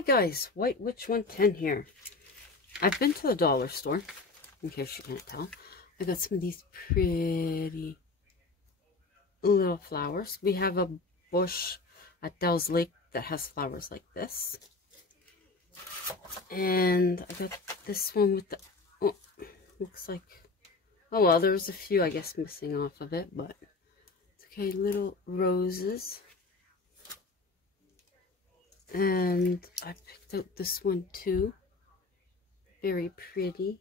Hi guys, White Witch 110 here. I've been to the dollar store, in case you can't tell. I got some of these pretty little flowers. We have a bush at Dell's Lake that has flowers like this. And I got this one with the, oh, looks like, oh well, there's a few, I guess, missing off of it, but it's okay. Little roses. And I picked out this one too. Very pretty.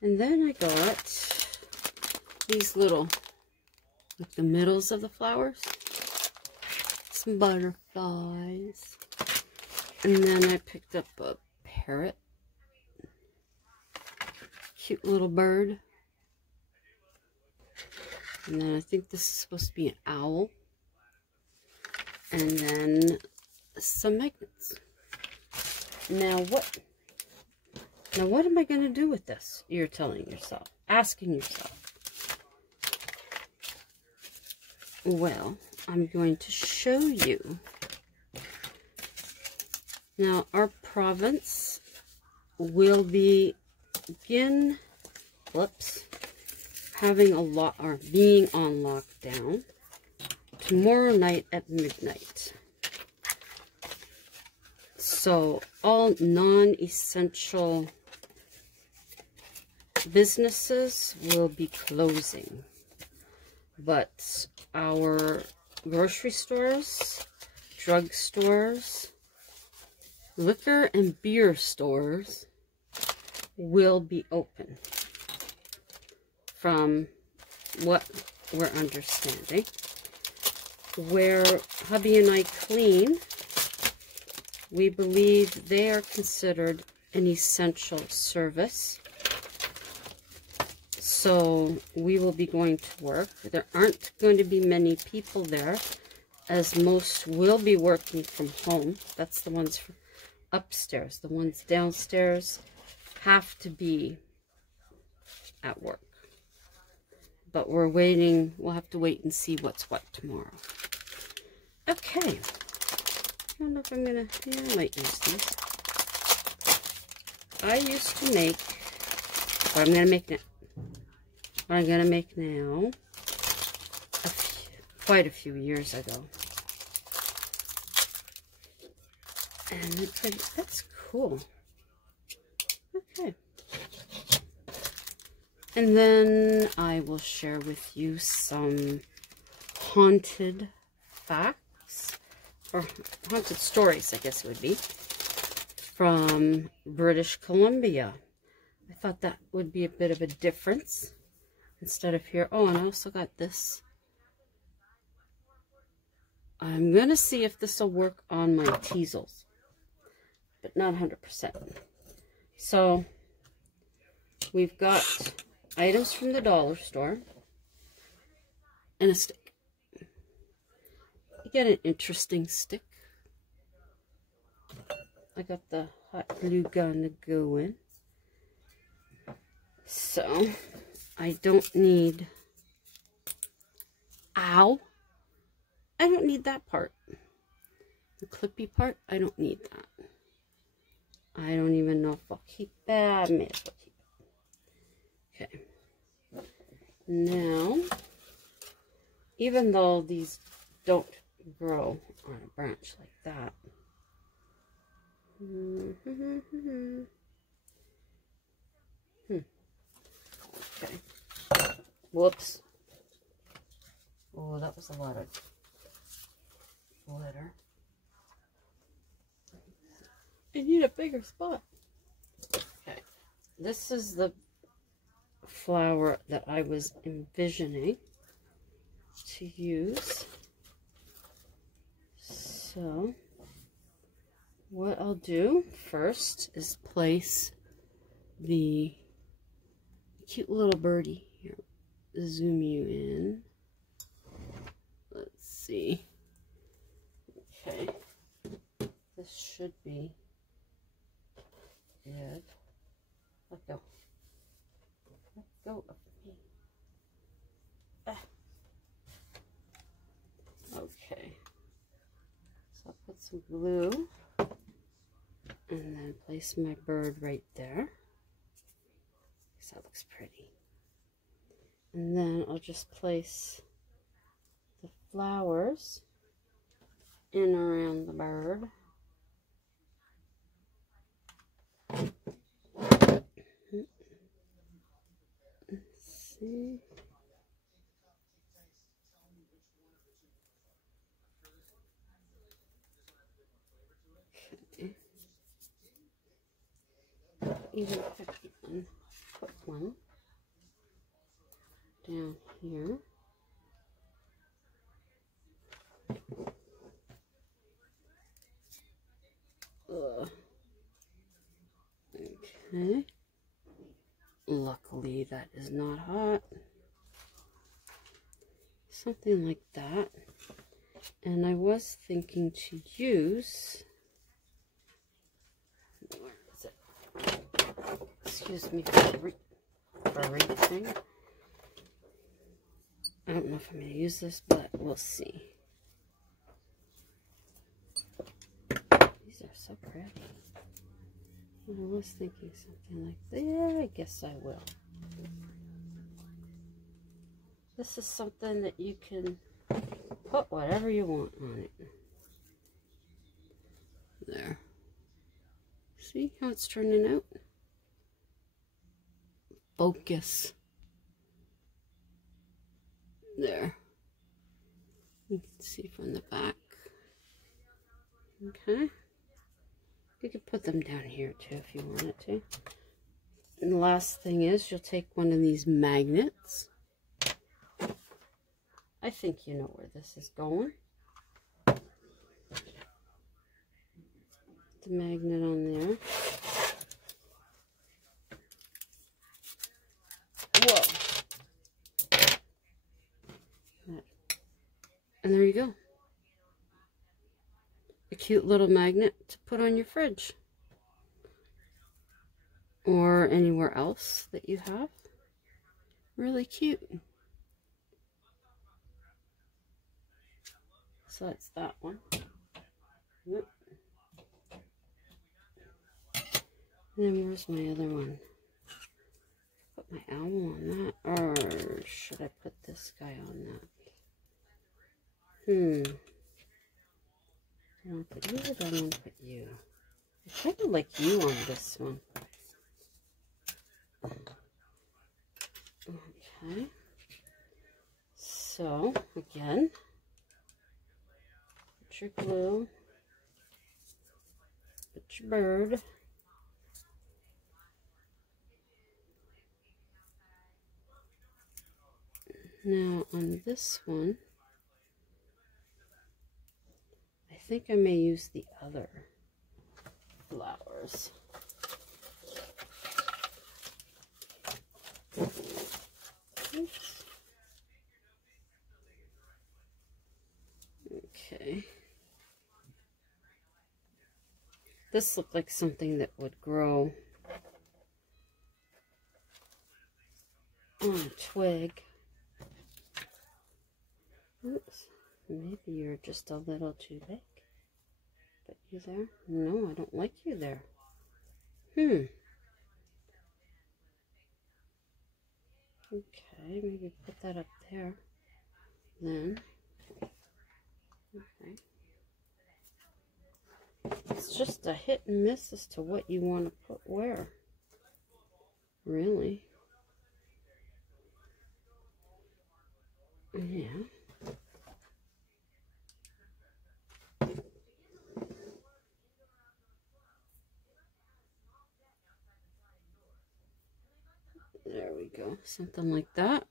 And then I got these little, like the middles of the flowers. Some butterflies. And then I picked up a parrot. Cute little bird. And then I think this is supposed to be an owl. And then some magnets. Now what am I going to do with this? You're telling yourself, asking yourself. Well, I'm going to show you. Now, our province will begin, having being on lockdown tomorrow night at midnight. So all non-essential businesses will be closing, but our grocery stores, drug stores, liquor and beer stores will be open, from what we're understanding. Where hubby and I clean, we believe they are considered an essential service. So we will be going to work. There aren't going to be many people there, as most will be working from home. That's the ones upstairs. The ones downstairs have to be at work. But we're waiting. We'll have to wait and see what's what tomorrow. Okay. I don't know if I'm gonna, yeah, I might use these. I used to make, what I'm gonna make now, quite a few years ago. And that's cool. Okay. And then I will share with you some haunted facts, or haunted stories, I guess it would be, from British Columbia. I thought that would be a bit of a difference instead of here. Oh, and I also got this. I'm going to see if this will work on my teasels, but not 100%. So we've got items from the dollar store and a stick. You get an interesting stick. I got the hot glue gun going. So I don't need, ow, I don't need that part. The clippy part, I don't need that. I don't even know if I'll keep that. I may as well keep it. Okay. Now, even though these don't grow on a branch like that, okay. Whoops. Oh, that was a lot of glitter. I need a bigger spot. Okay. This is the flower that I was envisioning to use. So what I'll do first is place the cute little birdie here. Zoom you in. Let's see. Okay. This should be good. Let go. Let go of me. Okay. So I'll put some glue place my bird right there. So that looks pretty. And then I'll just place the flowers in around the bird. Let's see. Okay. Even pick one, put one down here. Ugh. Okay. Luckily, that is not hot. Something like that. And I was thinking to use, where is it? Excuse me for reaching. I don't know if I'm going to use this, but we'll see. These are so pretty. I was thinking something like that. Yeah, I guess I will. This is something that you can put whatever you want on it. There. See how it's turning out? Focus. There. You can see from the back. Okay. You could put them down here too if you wanted to. And the last thing is you'll take one of these magnets. I think you know where this is going. The magnet on there. Whoa. And there you go. A cute little magnet to put on your fridge. Or anywhere else that you have. Really cute. So that's that one. Yep. And then where's my other one? Put my owl on that. Or should I put this guy on that? I don't put you, but I don't put you. I kind of like you on this one. Okay. So, again, put your glue, put your bird. Now, on this one, I think I may use the other flowers. Oops. Okay. This looked like something that would grow on a twig. Oops. Maybe you're just a little too big. But you there? No, I don't like you there. Okay, maybe put that up there. Then. Okay. It's just a hit and miss as to what you want to put where. Really. Yeah. There we go. Something like that.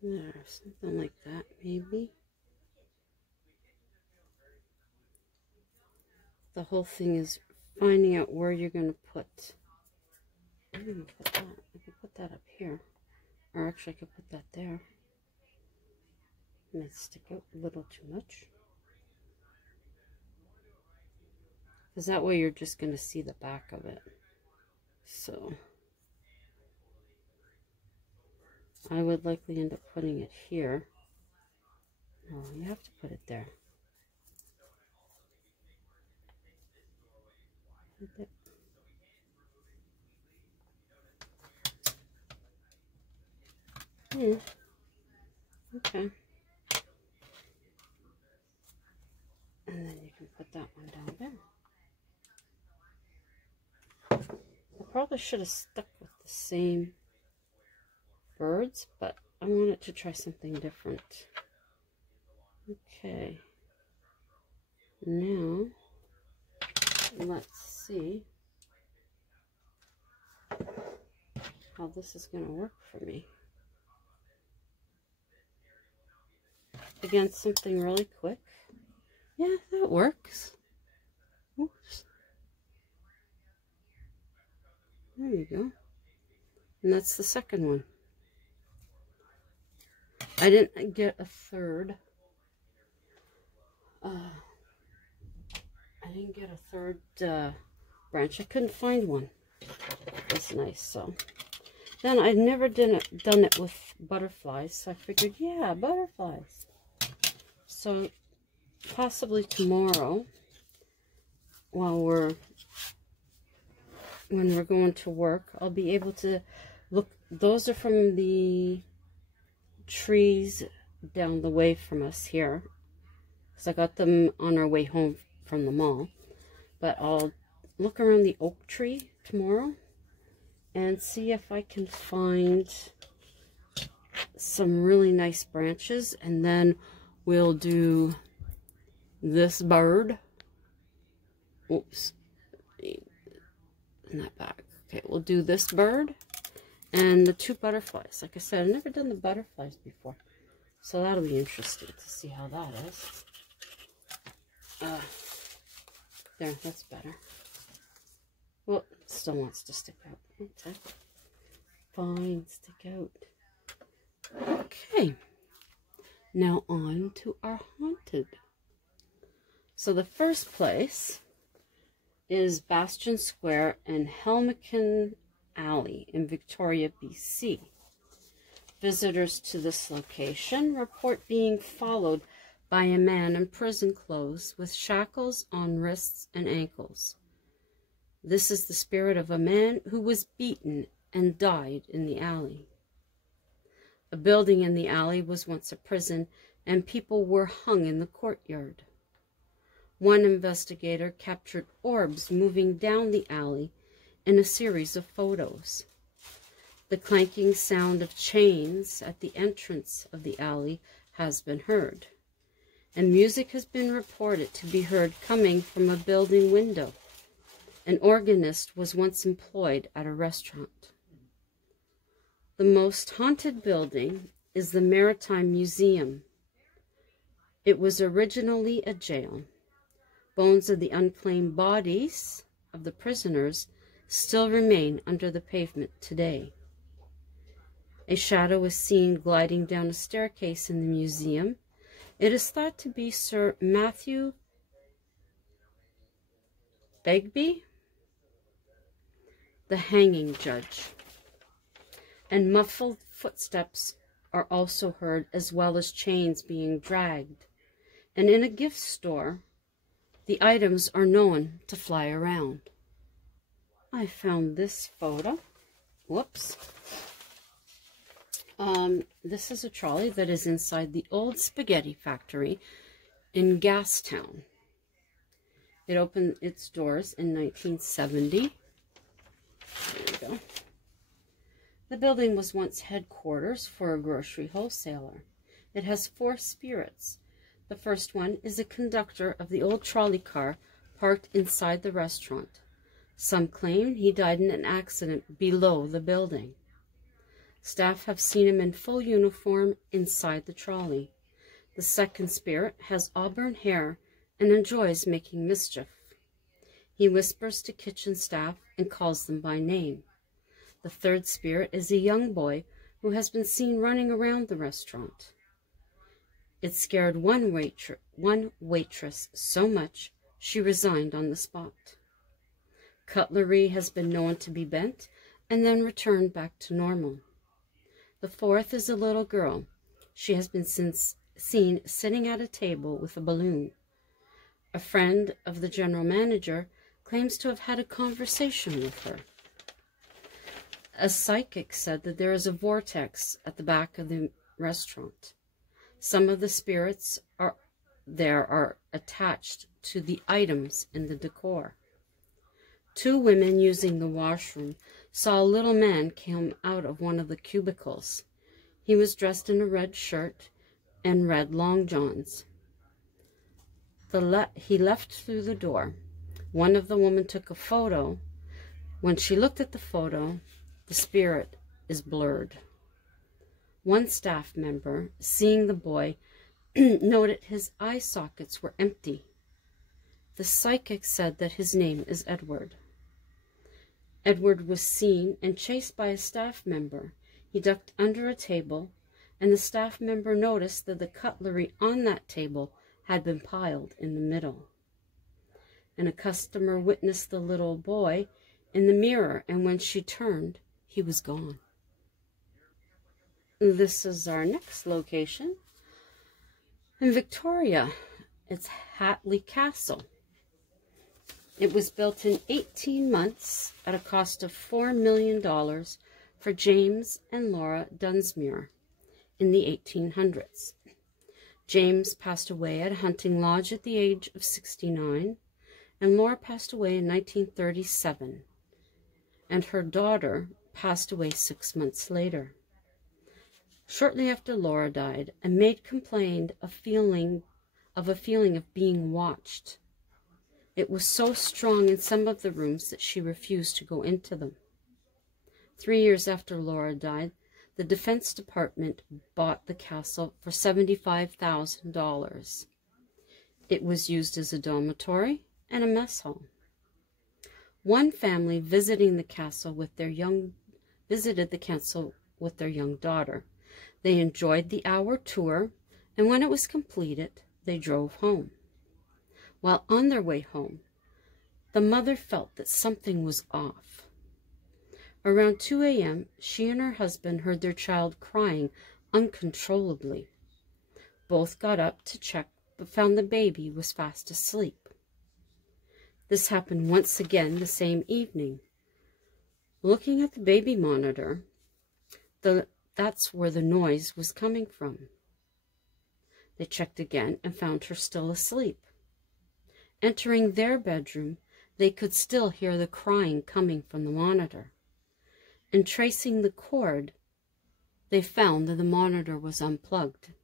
There, something like that, maybe. The whole thing is finding out where you're going to put. I'm going to put that. I could put that up here. Or actually, I could put that there. It might stick out a little too much. Because that way you're just going to see the back of it. So. I would likely end up putting it here. No, you have to put it there. Yeah. Okay. And then you can put that one down there. I probably should have stuck with the same birds, but I wanted to try something different. Okay. Now, let's see how this is going to work for me. Again, something really quick. Yeah, that works. Oops. There you go. And that's the second one. I didn't get a third. I didn't get a third branch. I couldn't find one. That's nice. So then I've never done it with butterflies. So I figured, yeah, butterflies. So possibly tomorrow, when we're going to work, I'll be able to look. Those are from the trees down the way from us here, because I got them on our way home from the mall. But I'll look around the oak tree tomorrow and see if I can find some really nice branches, and then we'll do this bird. Oops, in that bag. Okay, we'll do this bird and the two butterflies. Like I said, I've never done the butterflies before, so that'll be interesting to see how that is. There, that's better. Well, it still wants to stick out. Okay. Fine, stick out. Okay. Now on to our haunted. So the first place is Bastion Square and Helmcken Alley in Victoria, BC. Visitors to this location report being followed by a man in prison clothes with shackles on wrists and ankles. This is the spirit of a man who was beaten and died in the alley. A building in the alley was once a prison, and people were hung in the courtyard. One investigator captured orbs moving down the alley in a series of photos. The clanking sound of chains at the entrance of the alley has been heard, and music has been reported to be heard coming from a building window. An organist was once employed at a restaurant. The most haunted building is the Maritime Museum. It was originally a jail. Bones of the unclaimed bodies of the prisoners still remain under the pavement today. A shadow is seen gliding down a staircase in the museum. It is thought to be Sir Matthew Begbie, the hanging judge. And muffled footsteps are also heard, as well as chains being dragged. And in a gift store, the items are known to fly around. I found this photo. Whoops. This is a trolley that is inside the old spaghetti factory in Gastown. It opened its doors in 1970. There we go. The building was once headquarters for a grocery wholesaler. It has 4 spirits. The first one is a conductor of the old trolley car parked inside the restaurant. Some claim he died in an accident below the building. Staff have seen him in full uniform inside the trolley. The second spirit has auburn hair and enjoys making mischief. He whispers to kitchen staff and calls them by name. The third spirit is a young boy who has been seen running around the restaurant. It scared one waitress so much she resigned on the spot. Cutlery has been known to be bent and then returned back to normal. The fourth is a little girl. She has been seen sitting at a table with a balloon. A friend of the general manager claims to have had a conversation with her. A psychic said that there is a vortex at the back of the restaurant. Some of the spirits are attached to the items in the decor. 2 women using the washroom saw a little man come out of one of the cubicles. He was dressed in a red shirt and red long johns. He left through the door. One of the women took a photo. When she looked at the photo, the spirit is blurred. One staff member, seeing the boy, noted his eye sockets were empty. The psychic said that his name is Edward. Edward was seen and chased by a staff member. He ducked under a table, and the staff member noticed that the cutlery on that table had been piled in the middle. And a customer witnessed the little boy in the mirror, and when she turned, he was gone. This is our next location. In Victoria, it's Hatley Castle. It was built in 18 months at a cost of $4 million for James and Laura Dunsmuir in the 1800s. James passed away at a hunting lodge at the age of 69, and Laura passed away in 1937, and her daughter passed away 6 months later. Shortly after Laura died, a maid complained of a feeling of being watched. It was so strong in some of the rooms that she refused to go into them. 3 years after Laura died, the Defense Department bought the castle for $75,000. It was used as a dormitory and a mess hall. One family visited the castle with their young daughter. They enjoyed the hour tour, and when it was completed, they drove home. While on their way home, the mother felt that something was off. Around 2 a.m., she and her husband heard their child crying uncontrollably. Both got up to check, but found the baby was fast asleep. This happened once again the same evening. Looking at the baby monitor, that's where the noise was coming from. They checked again and found her still asleep. Entering their bedroom, they could still hear the crying coming from the monitor. In tracing the cord, they found that the monitor was unplugged,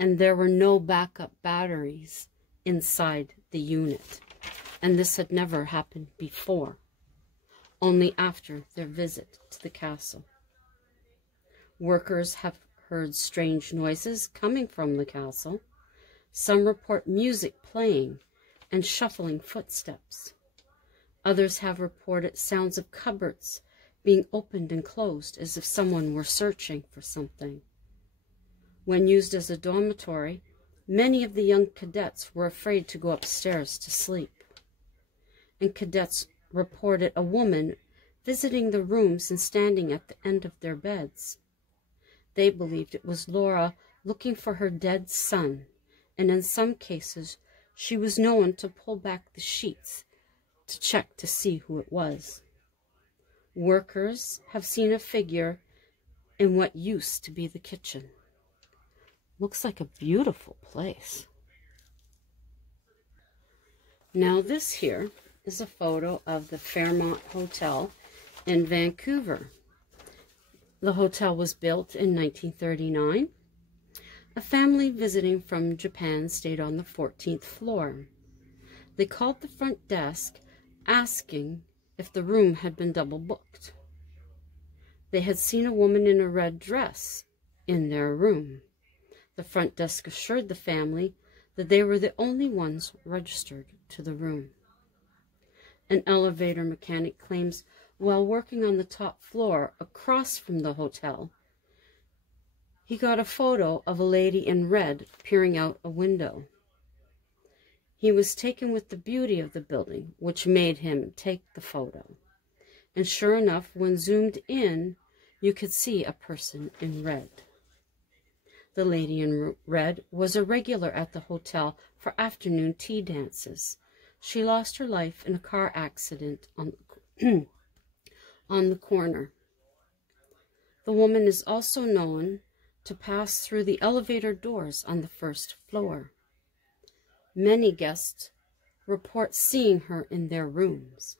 and there were no backup batteries inside the unit, and this had never happened before, only after their visit to the castle. Workers have heard strange noises coming from the castle. Some report music playing and shuffling footsteps. Others have reported sounds of cupboards being opened and closed as if someone were searching for something. When used as a dormitory, many of the young cadets were afraid to go upstairs to sleep. And cadets reported a woman visiting the rooms and standing at the end of their beds. They believed it was Laura looking for her dead son, and in some cases, she was known to pull back the sheets to check to see who it was. Workers have seen a figure in what used to be the kitchen. Looks like a beautiful place. Now this here is a photo of the Fairmont Hotel in Vancouver. The hotel was built in 1939. A family visiting from Japan stayed on the 14th floor. They called the front desk asking if the room had been double booked. They had seen a woman in a red dress in their room. The front desk assured the family that they were the only ones registered to the room. An elevator mechanic claims while working on the top floor across from the hotel, he got a photo of a lady in red peering out a window. He was taken with the beauty of the building, which made him take the photo. And sure enough, when zoomed in, you could see a person in red. The lady in red was a regular at the hotel for afternoon tea dances. She lost her life in a car accident on the corner. The woman is also known to pass through the elevator doors on the first floor. Many guests report seeing her in their rooms.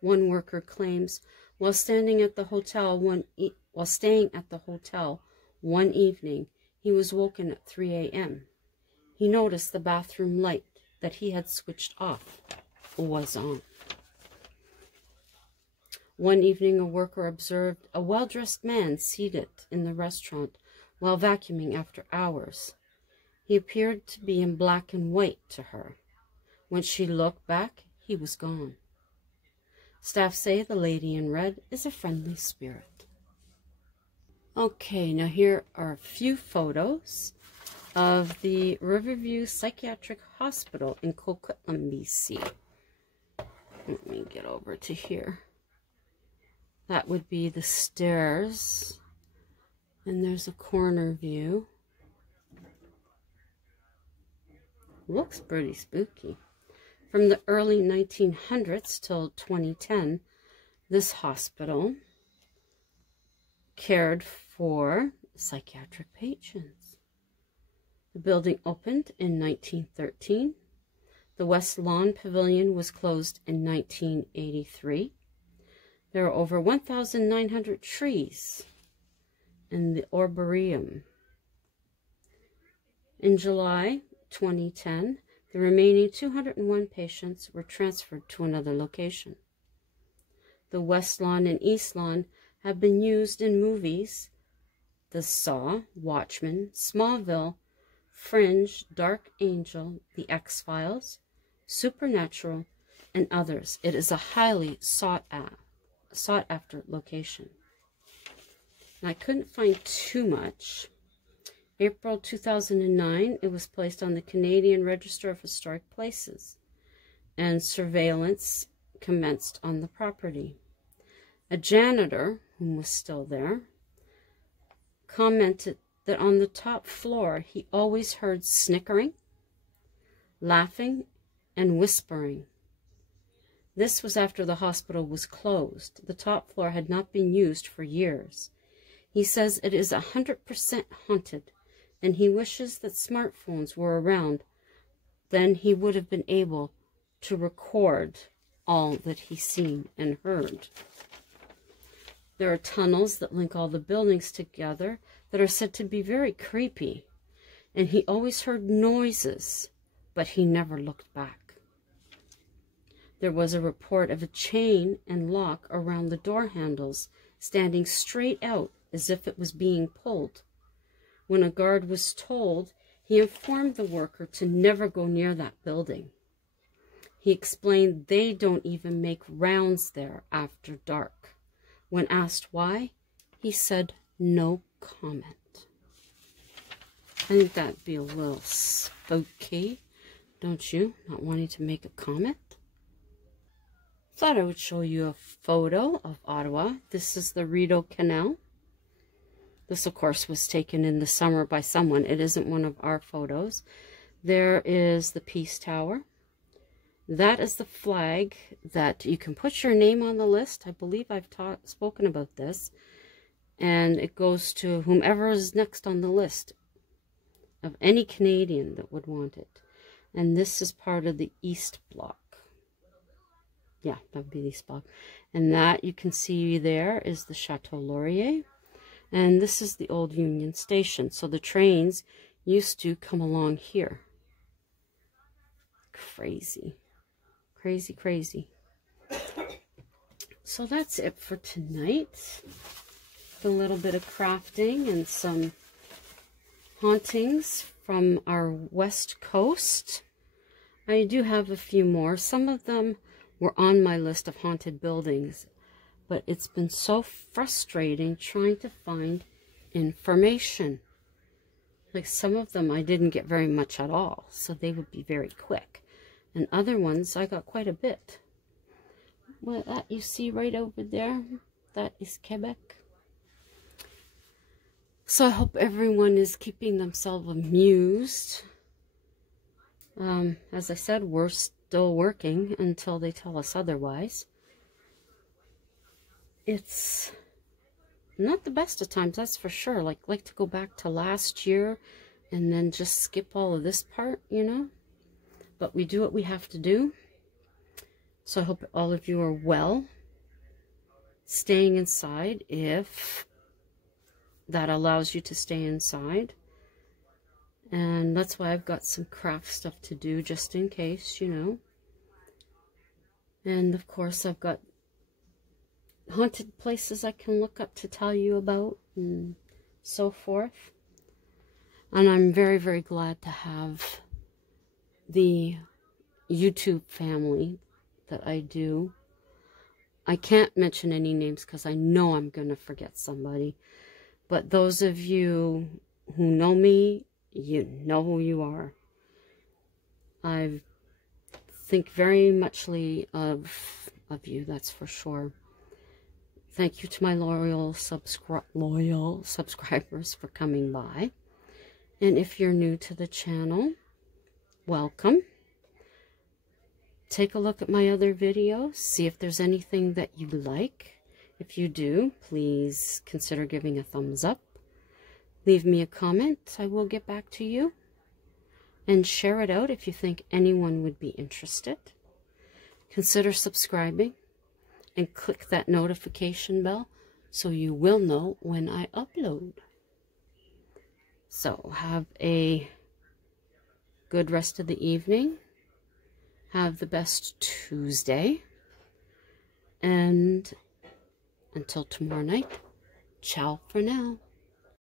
One worker claims while staying at the hotel one evening, he was woken at 3 a.m. He noticed the bathroom light that he had switched off was on. One evening, a worker observed a well-dressed man seated in the restaurant while vacuuming after hours. He appeared to be in black and white to her. When she looked back, he was gone. Staff say the lady in red is a friendly spirit. Okay, now here are a few photos of the Riverview Psychiatric Hospital in Coquitlam, BC. Let me get over to here. That would be the stairs. And there's a corner view. Looks pretty spooky. From the early 1900s till 2010, this hospital cared for psychiatric patients. The building opened in 1913. The West Lawn Pavilion was closed in 1983. There are over 1,900 trees in the Arboretum. In July 2010, the remaining 201 patients were transferred to another location. The West Lawn and East Lawn have been used in movies: The Saw, Watchmen, Smallville, Fringe, Dark Angel, The X-Files, Supernatural, and others. It is a highly sought after location. And I couldn't find too much. April 2009, it was placed on the Canadian Register of Historic Places, and surveillance commenced on the property. A janitor, who was still there, commented that on the top floor he always heard snickering, laughing, and whispering. This was after the hospital was closed. The top floor had not been used for years. He says it is 100% haunted, and he wishes that smartphones were around. Then he would have been able to record all that he's seen and heard. There are tunnels that link all the buildings together that are said to be very creepy, and he always heard noises, but he never looked back. There was a report of a chain and lock around the door handles standing straight out as if it was being pulled. When a guard was told, he informed the worker to never go near that building. He explained they don't even make rounds there after dark. When asked why, he said no comment. I think that'd be a little spooky, don't you? Not wanting to make a comment? Thought I would show you a photo of Ottawa. This is the Rideau Canal. This, of course, was taken in the summer by someone. It isn't one of our photos. There is the Peace Tower. That is the flag that you can put your name on the list. I believe I've spoken about this. And it goes to whomever is next on the list of any Canadian that would want it. And this is part of the East Bloc. Yeah, that would be the East Bloc. And that you can see there is the Chateau Laurier. And this is the old Union Station. So the trains used to come along here. Crazy. Crazy, crazy. So that's it for tonight. A little bit of crafting and some hauntings from our West Coast. I do have a few more. Some of them were on my list of haunted buildings, but it's been so frustrating trying to find information. Like some of them I didn't get very much at all, so they would be very quick. And other ones I got quite a bit. Well, that you see right over there, that is Quebec. So I hope everyone is keeping themselves amused. As I said, we're still working until they tell us otherwise. It's not the best of times, that's for sure. Like to go back to last year and then just skip all of this part, you know. But we do what we have to do. So I hope all of you are well, staying inside if that allows you to stay inside. And that's why I've got some craft stuff to do just in case, you know. And of course I've got haunted places I can look up to tell you about and so forth. And I'm very, very glad to have the YouTube family that I do. I can't mention any names because I know I'm going to forget somebody. But those of you who know me, you know who you are. I think very muchly of you, that's for sure. Thank you to my loyal subscribers for coming by. And if you're new to the channel, welcome. Take a look at my other videos, see if there's anything that you like. If you do, please consider giving a thumbs up. Leave me a comment, I will get back to you. And share it out if you think anyone would be interested. Consider subscribing and click that notification bell so you will know when I upload. So have a good rest of the evening. Have the best Tuesday. And until tomorrow night, ciao for now.